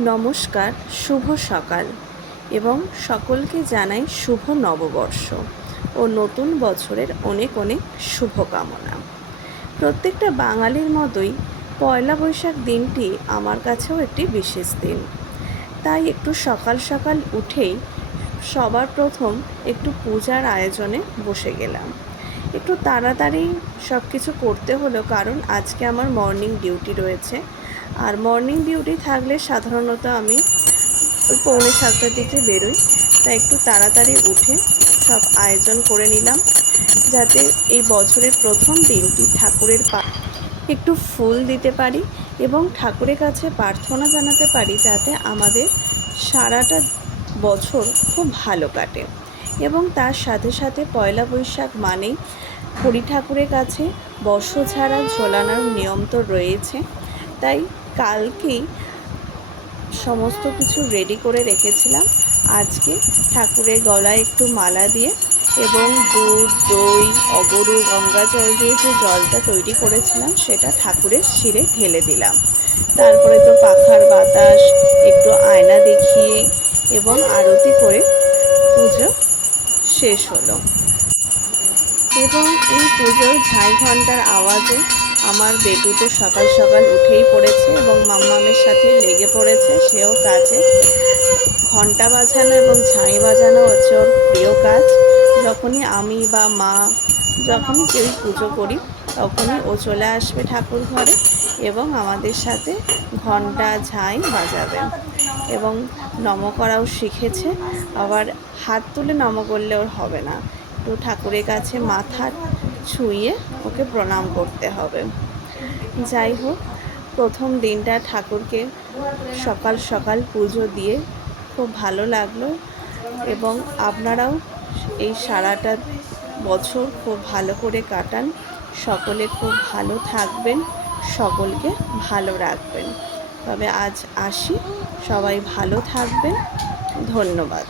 নমস্কার, শুভ সকাল এবং সকলকে জানাই শুভ নববর্ষ ও নতুন বছরের অনেক অনেক শুভকামনা। প্রত্যেকটা বাঙালির মতোই পয়লা বৈশাখ দিনটি আমার কাছেও একটি বিশেষ দিন। তাই একটু সকাল সকাল উঠেই সবার প্রথম একটু পূজার আয়োজনে বসে গেলাম। একটু তাড়াতাড়ি সব কিছু করতে হলো, কারণ আজকে আমার মর্নিং ডিউটি রয়েছে। আর মর্নিং ডিউটি থাকলে সাধারণত আমি ওই 6:45টার দিকে বেরোই। তাই একটু তাড়াতাড়ি উঠে সব আয়োজন করে নিলাম, যাতে এই বছরের প্রথম দিনটি ঠাকুরের একটু ফুল দিতে পারি এবং ঠাকুরের কাছে প্রার্থনা জানাতে পারি যাতে আমাদের সারাটা বছর খুব ভালো কাটে। এবং তার সাথে সাথে পয়লা বৈশাখ মানেই হরি ঠাকুরের কাছে বর্ষঝাড়া ঝোলানোর নিয়ম তো রয়েছে। তাই কালকেই সমস্ত কিছু রেডি করে রেখেছিলাম। আজকে ঠাকুরের গলায় একটু মালা দিয়ে এবং দুধ, দই, অগরু, গঙ্গা জল দিয়ে যে জলটা তৈরি করেছিলাম সেটা ঠাকুরের শিরে ঢেলে দিলাম। তারপরে তো পাখার বাতাস, একটু আয়না দেখিয়ে এবং আরতি করে পুজো শেষ হলো। এবং এই পুজোর ঝাই ঘণ্টার আওয়াজে আমার বেটু তো সকাল সকাল উঠেই পড়েছে এবং মাম্মামের সাথে লেগে পড়েছে, সেও কাজে। ঘণ্টা বাজানো এবং ঝাঁই বাজানো হচ্ছে ওর প্রিয় কাজ। যখনই আমি বা মা যখনই কেউ পুজো করি তখনই ও চলে আসবে ঠাকুর ঘরে এবং আমাদের সাথে ঘণ্টা ঝাঁই বাজাবে এবং নম করাও শিখেছে। আবার হাত তুলে নম করলে ওর হবে না, তো ঠাকুরের কাছে মাথা ছুঁয়ে ওকে প্রণাম করতে হবে। যাই হোক, প্রথম দিনটা ঠাকুরকে সকাল সকাল পুজো দিয়ে খুব ভালো লাগলো এবং আপনারাও এই সারাটা বছর খুব ভালো করে কাটান। সকলে খুব ভালো থাকবেন, সকলকে ভালো রাখবেন। তবে আজ আসি, সবাই ভালো থাকবেন। ধন্যবাদ।